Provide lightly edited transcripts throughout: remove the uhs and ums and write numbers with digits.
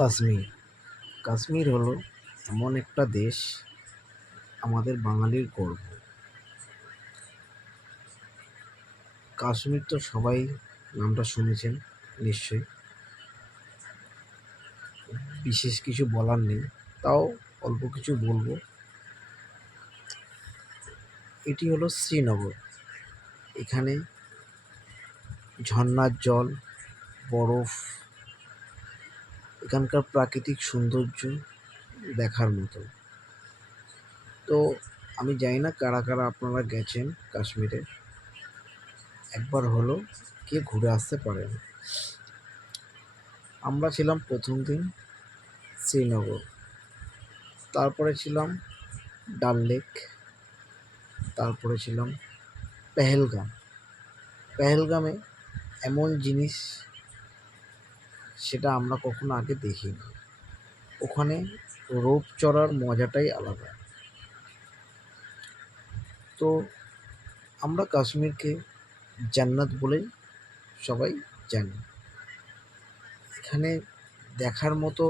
কাশ্মীর কাশ্মীর হলো এমন একটা দেশ, আমাদের বাঙালির গর্ব। কাশ্মীর তো সবাই নামটা শুনেছেন নিশ্চয়ই, বিশেষ কিছু বলার নেই, তাও অল্প কিছু বলবো। এটি হলো শ্রীনগর। এখানে ঝর্ণার জল, বরফ, এখানকার প্রাকৃতিক সৌন্দর্য দেখার মতো। তো আমি জানি না কারা কারা আপনারা গেছেন কাশ্মীরে, একবার হলো কে ঘুরে আসতে পারেন। আমরা ছিলাম প্রথম দিন শ্রীনগর, তারপরে ছিলাম ডাল লেক, তারপরে ছিলাম পেহেলগামে এমন জিনিস সেটা আমরা কখনো আগে দেখিনি। ওখানে রোপ চড়ার মজাটাই আলাদা। তো আমরা কাশ্মীরকে জান্নাত বলেই সবাই জানি। এখানে দেখার মতো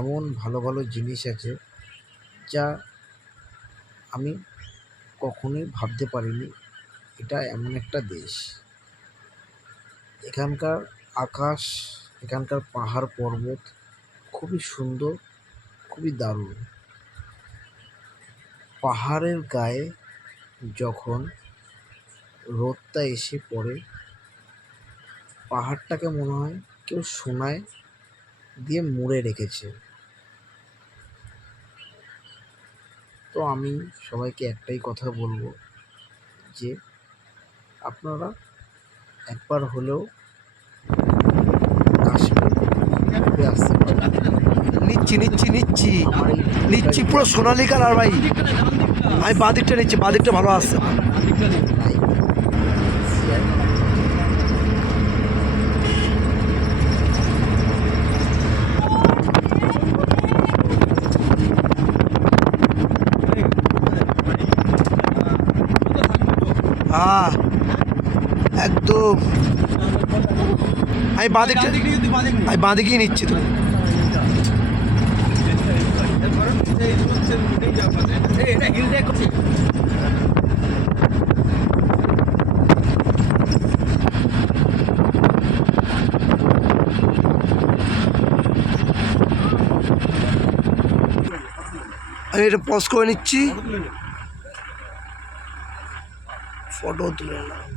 এমন ভালো ভালো জিনিস আছে যা আমি কখনোই ভাবতে পারিনি এটা এমন একটা দেশ। এখানকার আকাশ, এখানকার পাহাড় পর্বত খুবই সুন্দর, খুবই দারুণ। পাহাড়ের গায়ে যখন রোদটা এসে পড়ে, পাহাড়টাকে মনে হয় কেউ সোনায় দিয়ে মুড়ে রেখেছে। তো আমি সবাইকে একটাই কথা বলবো যে আপনারা একবার হলেও কাশ্মীর ঘুরে আসতে পারেন। নিচ্ছি পুরো সোনালি কালার ভাই। আমি বাদিকটা নিচ্ছি, বাদিকটা ভালো আসছে। হ্যাঁ একদম, আমি বাদিকেই নিচ্ছি। তো আমি এটা পজ করে নিচ্ছি, ফটো তুলে নিলাম।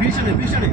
ভীষণে